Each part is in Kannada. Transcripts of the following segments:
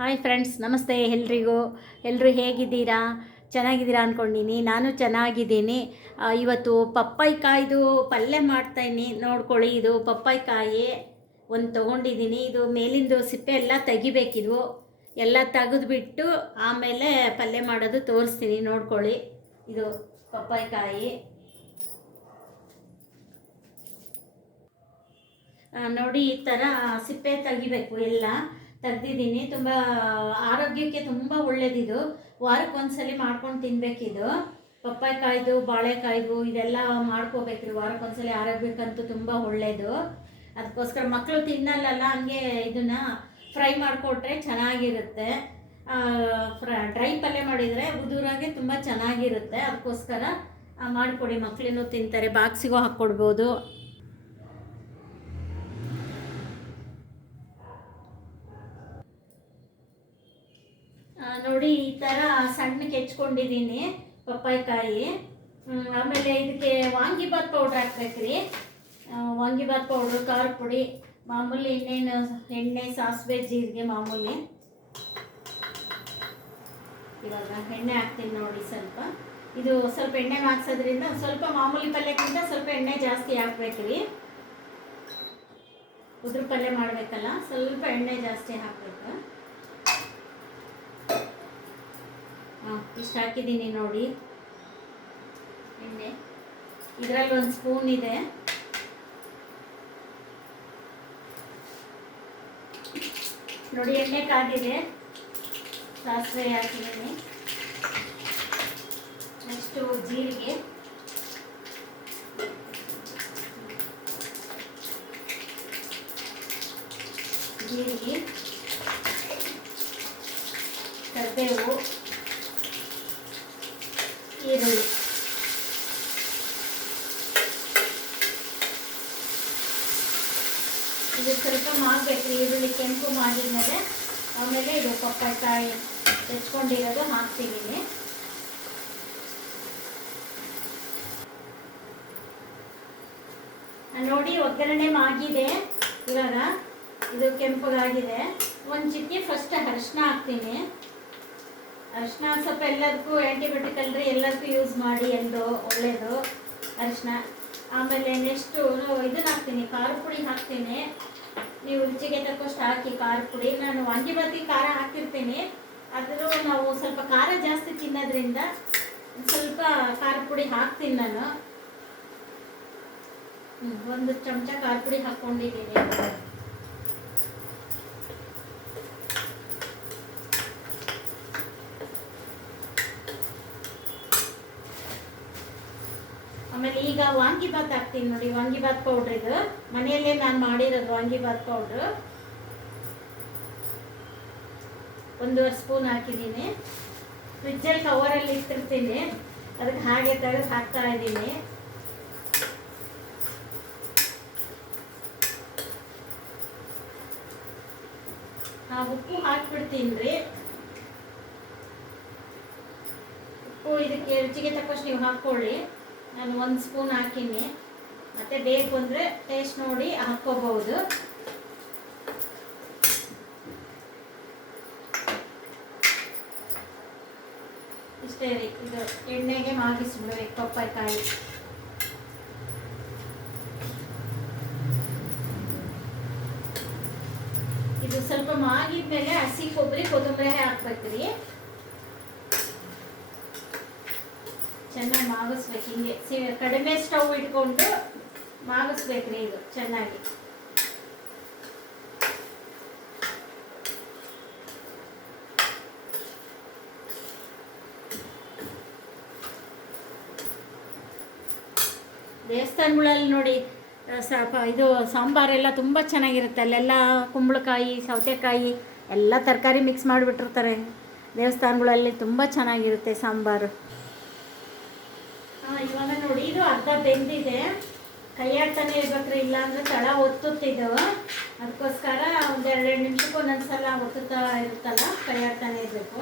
ಹಾಯ್ ಫ್ರೆಂಡ್ಸ್ ನಮಸ್ತೆ ಎಲ್ರಿಗೂ. ಎಲ್ಲರೂ ಹೇಗಿದ್ದೀರಾ? ಚೆನ್ನಾಗಿದ್ದೀರಾ ಅಂದ್ಕೊಂಡಿನಿ ನಾನು ಚೆನ್ನಾಗಿದ್ದೀನಿ. ಇವತ್ತು ಪಪ್ಪಾಯಿ ಕಾಯ್ದು ಪಲ್ಯ ಮಾಡ್ತಾಯಿನಿ. ನೋಡ್ಕೊಳ್ಳಿ, ಇದು ಪಪ್ಪಾಯಿ ಕಾಯಿ ಒಂದು ತೊಗೊಂಡಿದ್ದೀನಿ ಇದು ಮೇಲಿಂದು ಸಿಪ್ಪೆ ಎಲ್ಲ ತೆಗಿಬೇಕಿದ್ವು. ಎಲ್ಲ ತೆಗೆದುಬಿಟ್ಟು ಆಮೇಲೆ ಪಲ್ಯ ಮಾಡೋದು ತೋರಿಸ್ತೀನಿ. ನೋಡ್ಕೊಳ್ಳಿ, ಇದು ಪಪ್ಪಾಯಿ ಕಾಯಿ. ನೋಡಿ ಈ ಥರ ಸಿಪ್ಪೆ ತೆಗಿಬೇಕು ಎಲ್ಲ. ತೆಗ್ದಿದ್ದೀನಿ. ತುಂಬ, ಆರೋಗ್ಯಕ್ಕೆ ತುಂಬ ಒಳ್ಳೇದಿದು. ವಾರಕ್ಕೆ ಒಂದ್ಸಲಿ ಮಾಡ್ಕೊಂಡು ತಿನ್ಬೇಕಿದು. ಪಪ್ಪಾಯಿ ಕಾಯ್ದು ಬಾಳೆಕಾಯ್ದು, ಇದೆಲ್ಲ ಮಾಡ್ಕೋಬೇಕ್ರಿ. ವಾರಕ್ಕೆ ಒಂದ್ಸಲ ಆರೋಗ್ಯಕ್ಕಂತೂ ತುಂಬ ಒಳ್ಳೇದು. ಅದಕ್ಕೋಸ್ಕರ ಮಕ್ಕಳು ತಿನ್ನಲ್ಲಲ್ಲ, ಹಂಗೆ ಇದನ್ನ ಫ್ರೈ ಮಾಡಿಕೊಟ್ರೆ ಚೆನ್ನಾಗಿರುತ್ತೆ. ಫ್ರ, ಡ್ರೈ ಪಲ್ಯ ಮಾಡಿದರೆ ಉದುರಾಗೆ ತುಂಬ ಚೆನ್ನಾಗಿರುತ್ತೆ. ಅದಕ್ಕೋಸ್ಕರ ಮಾಡಿಕೊಡಿ. ಮಕ್ಕಳೇನು ತಿಂತಾರೆ. ಬಾಕ್ಸಿಗೂ ಹಾಕ್ಕೊಡ್ಬೋದು. ನೋಡಿ ಈ ಥರ ಸಣ್ಣಕ್ಕೆ ಹೆಚ್ಕೊಂಡಿದ್ದೀನಿ ಪಪ್ಪಾಯಿಕಾಯಿ. ಆಮೇಲೆ ಇದಕ್ಕೆ ವಾಂಗಿಬಾತ್ ಪೌಡ್ರ್ ಹಾಕ್ಬೇಕ್ರಿ. ವಾಂಗಿಬಾತ್ ಪೌಡರ್ ಖಾರ ಪುಡಿ, ಮಾಮೂಲಿ ಇನ್ನೇನು ಎಣ್ಣೆ, ಸಾಸಿವೆ, ಜೀರಿಗೆ ಮಾಮೂಲಿ. ಇವಾಗ ಎಣ್ಣೆ ಹಾಕ್ತೀನಿ ನೋಡಿ ಸ್ವಲ್ಪ. ಇದು ಸ್ವಲ್ಪ ಎಣ್ಣೆ ಹಾಕ್ಸೋದ್ರಿಂದ ಸ್ವಲ್ಪ ಮಾಮೂಲಿ ಪಲ್ಯಕ್ಕಿಂತ ಸ್ವಲ್ಪ ಎಣ್ಣೆ ಜಾಸ್ತಿ ಹಾಕ್ಬೇಕ್ರಿ. ಉದ್ರ ಪಲ್ಯ ಮಾಡಬೇಕಲ್ಲ, ಸ್ವಲ್ಪ ಎಣ್ಣೆ ಜಾಸ್ತಿ ಹಾಕ್ಬೇಕು. ಇಷ್ಟು ಹಾಕಿದ್ದೀನಿ ನೋಡಿ. ಎಣ್ಣೆ. ಇದರಲ್ಲಿ ಒಂದು ಸ್ಪೂನ್ ಇದೆ. ನೋಡಿ, ಎಣ್ಣೆ ಕಾದಿದೆ ಸಾಸಿವೆ ಹಾಕಿದ್ದೀನಿ ನೆಕ್ಸ್ಟು ಜೀರಿಗೆ. ಜೀರಿಗೆ. ಕರಿಬೇವು. ಈರುಳ್ಳಿ ಇದು ಸ್ವಲ್ಪ ಮಾಡಬೇಕು ಈರುಳ್ಳಿ ಕೆಂಪು ಮಾಡಿದ್ಮೇಲೆ ಆಮೇಲೆ ಇದು ಪಪ್ಪಾಯಿಕಾಯಿ ಹೆಚ್ಕೊಂಡಿರೋದು ಹಾಕ್ತಿದ್ದೀನಿ ನೋಡಿ ಒಗ್ಗರಣೆ ಆಗಿದೆ ಇವಾಗ ಇದು ಕೆಂಪಗಾಗಿದೆ. ಒಂದು ಚಿಕ್ಕಿ ಫಸ್ಟ್ ಅರಿಶಿನ ಹಾಕ್ತೀನಿ. ಅರಿಶಿನ ಸ್ವಲ್ಪ ಎಲ್ಲದಕ್ಕೂ ಆ್ಯಂಟಿಬಯೋಟಿಕ್ ಅಂದರೆ ಎಲ್ಲದಕ್ಕೂ ಯೂಸ್ ಮಾಡಿ ಎಂದು ಒಳ್ಳೆಯದು ಅರಿಶಿನ. ಆಮೇಲೆ ನೆಕ್ಸ್ಟು ಇದನ್ನ ಹಾಕ್ತೀನಿ, ಖಾರ ಪುಡಿ ಹಾಕ್ತೀನಿ. ನೀವು ರುಚಿಗೆ ತಕ್ಕಷ್ಟು ಹಾಕಿ ಖಾರ ಪುಡಿ. ನಾನು ವಾಂಗಿಬಾತಿ ಖಾರ ಹಾಕಿರ್ತೀನಿ. ಆದರೂ ನಾವು ಸ್ವಲ್ಪ ಖಾರ ಜಾಸ್ತಿ ತಿನ್ನೋದ್ರಿಂದ ಸ್ವಲ್ಪ ಖಾರ ಪುಡಿ ಹಾಕ್ತೀನಿ ನಾನು. ಒಂದು ಚಮಚ ಖಾರ ಪುಡಿ ಹಾಕ್ಕೊಂಡಿದ್ದೀನಿ ಆಮೇಲೆ ಈಗ ಹಾಕ್ತೀನಿ ನೋಡಿ ವಾಂಗಿಬಾತ್ ಪೌಡ್ರ್ ಇದು. ಮನೆಯಲ್ಲೇ ನಾನು ಮಾಡಿರೋದು ವಾಂಗಿಬಾತ್ ಪೌಡ್ರ್ ಒಂದೂವರೆ ಸ್ಪೂನ್ ಹಾಕಿದ್ದೀನಿ. ಫ್ರಿಜ್ಜಲ್ಲಿ ಕವರಲ್ಲಿ ಇಟ್ಟಿರ್ತೀನಿ. ಅದಕ್ಕೆ ಹಾಗೆ ತೆಗೆದು ಹಾಕ್ತಾ ಇದ್ದೀನಿ. ಹಾಂ ಉಪ್ಪು ಹಾಕ್ಬಿಡ್ತೀನಿ ರೀ. ಉಪ್ಪು ಇದಕ್ಕೆ ರುಚಿಗೆ ತಕ್ಕಷ್ಟು ನೀವು ಹಾಕ್ಕೊಳ್ಳಿ. ನಾನು ಒಂದು ಸ್ಪೂನ್ ಹಾಕೀನಿ. ಮತ್ತೆ ಬೇಕು ಅಂದರೆ ಟೇಸ್ಟ್ ನೋಡಿ ಹಾಕ್ಕೋಬಹುದು. ಇಷ್ಟೇ ರೀ, ಇದು ಎಣ್ಣೆಗೆ ಮಾಗಿಸ್ಬಿಡ್ಬೇಕು ಪಪ್ಪಾಯಿಕಾಯಿ ಇದು ಸ್ವಲ್ಪ ಮಾಗಿದ್ಮೇಲೆ ಹಸಿ ಕೊಬ್ಬರಿ ಕೊತ್ತಂಬರಿ ಹಾಕ್ಬೇಕ್ರಿ. ಚೆನ್ನಾಗಿ ಮಾಗಿಸ್ಬೇಕು ಹಿಂಗೆ. ಕಡಿಮೆ ಸ್ಟವ್ ಇಟ್ಕೊಂಡು ಮಾಗಿಸ್ಬೇಕ್ರಿ ಇದು ಚೆನ್ನಾಗಿ. ದೇವಸ್ಥಾನಗಳಲ್ಲಿ ನೋಡಿ ಸ್ವಲ್ಪ ಇದು ಸಾಂಬಾರೆಲ್ಲ ತುಂಬ ಚೆನ್ನಾಗಿರುತ್ತೆ. ಅಲ್ಲೆಲ್ಲ ಕುಂಬಳಕಾಯಿ, ಸೌತೆಕಾಯಿ ಎಲ್ಲ ತರಕಾರಿ ಮಿಕ್ಸ್ ಮಾಡಿಬಿಟ್ಟಿರ್ತಾರೆ. ದೇವಸ್ಥಾನಗಳಲ್ಲಿ ತುಂಬ ಚೆನ್ನಾಗಿರುತ್ತೆ ಸಾಂಬಾರು. ಇವಾಗ ನೋಡಿ, ಇದು ಅರ್ಧ ಬೆಂದಿದೆ. ಕೈಯಾಡ್ತಾನೆ ಇರ್ಬೇಕ್ರಿ ಇಲ್ಲ ಅಂದ್ರೆ ತಳ ಒತ್ತುತ್ತಿದ್ದು. ಅದಕ್ಕೋಸ್ಕರ ಒಂದು ಎರಡೆರಡು ನಿಮಿಷಕ್ಕೆ ಒಂದೊಂದ್ಸಲ ಒತ್ತುತ್ತಾ ಇರುತ್ತಲ್ಲ, ಕೈಯಾಡ್ತಾನೆ ಇರಬೇಕು.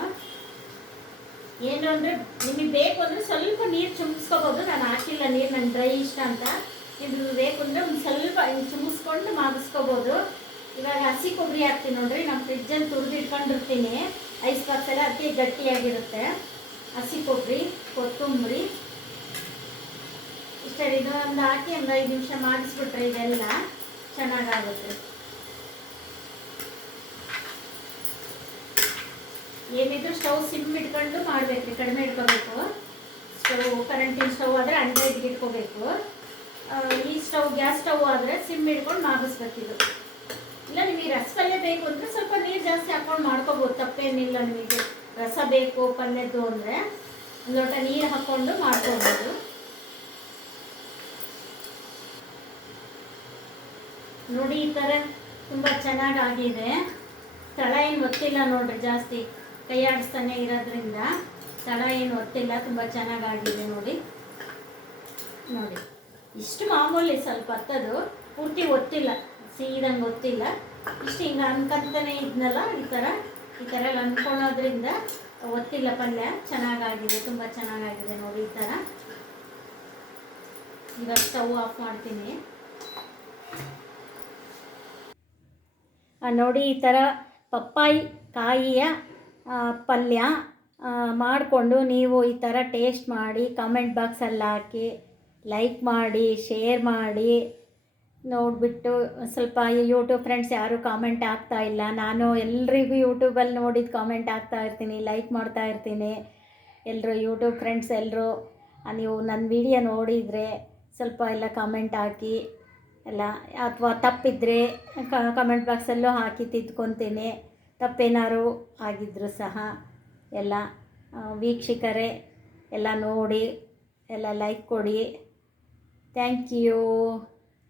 ಏನು ಅಂದರೆ, ನಿಮಗೆ ಬೇಕು ಅಂದರೆ ಸ್ವಲ್ಪ ನೀರು ಚುಮ್ಸ್ಕೋಬೋದು. ನಾನು ಹಾಕಿಲ್ಲ ನೀರು, ನಂಗೆ ಡ್ರೈ ಇಷ್ಟ ಅಂತ. ಇದು ಬೇಕು ಅಂದರೆ ಒಂದು ಸ್ವಲ್ಪ ಚುಮ್ಸ್ಕೊಂಡು ಮಾಗಿಸ್ಕೋಬೋದು ಇವಾಗ ಹಸಿ ಕೊಬ್ಬರಿ ಹಾಕ್ತೀನಿ ನೋಡ್ರಿ ನಮ್ಮ ಫ್ರಿಜ್ಜಲ್ಲಿ ತುರಿದು ಇಟ್ಕೊಂಡಿರ್ತೀನಿ ಐಸ್ ಎಲ್ಲ ಅತಿ ಗಟ್ಟಿಯಾಗಿರುತ್ತೆ. ಹಸಿ ಕೊಬ್ಬರಿ, ಕೊತ್ತಂಬರಿ ಇಷ್ಟ ಇದು ಒಂದು ಹಾಕಿ ಒಂದು ಐದು ನಿಮಿಷ ಮಾಡಿಸ್ಬಿಟ್ರೆ ಇದೆಲ್ಲ ಚೆನ್ನಾಗಾಗುತ್ತೆ. ಏನಿದ್ರು ಸ್ಟವ್ ಸಿಮ್ ಇಟ್ಕೊಂಡು ಮಾಡಬೇಕು, ಕಡಿಮೆ ಇಟ್ಕೋಬೇಕು. ಸ್ಟವ್ ಕರೆಂಟಿನ ಸ್ಟವ್ ಆದರೆ ಹಂಡ್ರೆಡ್ಗೆ ಇಟ್ಕೋಬೇಕು. ಈ ಸ್ಟವ್, ಗ್ಯಾಸ್ ಸ್ಟವ್ ಆದರೆ ಸಿಮ್ ಇಟ್ಕೊಂಡು ಮಾಡಿಸ್ಬೇಕಿದು ಇಲ್ಲ, ನಿಮಗೆ ರಸ ಪಲ್ಯ ಬೇಕು ಅಂದರೆ ಸ್ವಲ್ಪ ನೀರು ಜಾಸ್ತಿ ಹಾಕೊಂಡು ಮಾಡ್ಕೋಬೋದು, ತಪ್ಪೇನಿಲ್ಲ ನಿಮಗೆ. ರಸ ಬೇಕು, ಪಲ್ಯದ್ದು ಅಂದರೆ. ಲೋಟ ನೀರು ಹಾಕ್ಕೊಂಡು ಮಾಡ್ಕೋಬೋದು. ನೋಡಿ ಈ ಥರ ತುಂಬ ಚೆನ್ನಾಗಿ ಆಗಿದೆ. ತಳ ಏನು ಒತ್ತಿಲ್ಲ ನೋಡ್ರಿ ಜಾಸ್ತಿ. ಕೈ ಆಡಿಸ್ತಾನೆ ಇರೋದ್ರಿಂದ ತಳ ಏನು ಒತ್ತಿಲ್ಲ, ತುಂಬ ಚೆನ್ನಾಗಾಗಿದೆ ನೋಡಿ. ನೋಡಿ, ಇಷ್ಟು ಮಾಮೂಲಿ ಸ್ವಲ್ಪ ಹತ್ತದು, ಪೂರ್ತಿ ಒತ್ತಿಲ್ಲ, ಸೀದಂಗೆ ಒತ್ತಿಲ್ಲ. ಇಷ್ಟು ಹಿಂಗೆ ಅನ್ಕೊಂತಾನೆ ಇದ್ನಲ್ಲ, ಈ ಥರ ಈ ಥರ ಅನ್ಕೊಳೋದ್ರಿಂದ ಒತ್ತಿಲ್ಲ ಪಲ್ಯ ಚೆನ್ನಾಗಾಗಿದೆ ತುಂಬ ಚೆನ್ನಾಗಾಗಿದೆ ನೋಡಿ ಈ ಥರ ಇವಾಗ ಸ್ಟವ್ ಆಫ್ ಮಾಡ್ತೀನಿ. ನೋಡಿ ಈ ಥರ ಪಪ್ಪಾಯಿ ಕಾಯಿಯ ಪಲ್ಯ ಮಾಡಿಕೊಂಡು ನೀವು ಈ ಥರ ಟೇಸ್ಟ್ ಮಾಡಿ ಕಮೆಂಟ್ ಬಾಕ್ಸಲ್ಲಿ ಹಾಕಿ ಲೈಕ್ ಮಾಡಿ ಶೇರ್ ಮಾಡಿ, ನೋಡಿಬಿಟ್ಟು ಸ್ವಲ್ಪ ಯೂಟ್ಯೂಬ್ ಫ್ರೆಂಡ್ಸ್ ಯಾರೂ ಕಾಮೆಂಟ್ ಆಗ್ತಾ ಇಲ್ಲ. ನಾನು ಎಲ್ರಿಗೂ ಯೂಟ್ಯೂಬಲ್ಲಿ ನೋಡಿದ ಕಾಮೆಂಟ್ ಆಗ್ತಾ ಇರ್ತೀನಿ ಲೈಕ್ ಮಾಡ್ತಾ ಇರ್ತೀನಿ. ಎಲ್ಲರೂ ಯೂಟ್ಯೂಬ್ ಫ್ರೆಂಡ್ಸ್ ಎಲ್ಲರೂ ನೀವು ನನ್ನ ವಿಡಿಯೋ ನೋಡಿದರೆ ಸ್ವಲ್ಪ ಎಲ್ಲ ಕಾಮೆಂಟ್ ಹಾಕಿ ಎಲ್ಲ, ಅಥವಾ ತಪ್ಪಿದ್ರೆ ಕಮೆಂಟ್ ಬಾಕ್ಸಲ್ಲೂ ಹಾಕಿ ತಿದ್ಕೊತೀನಿ. ತಪ್ಪೇನಾದ್ರು ಆಗಿದ್ದರೂ ಸಹ ಎಲ್ಲ ವೀಕ್ಷಕರೇ, ಎಲ್ಲ ನೋಡಿ, ಎಲ್ಲ ಲೈಕ್ ಕೊಡಿ. Thank you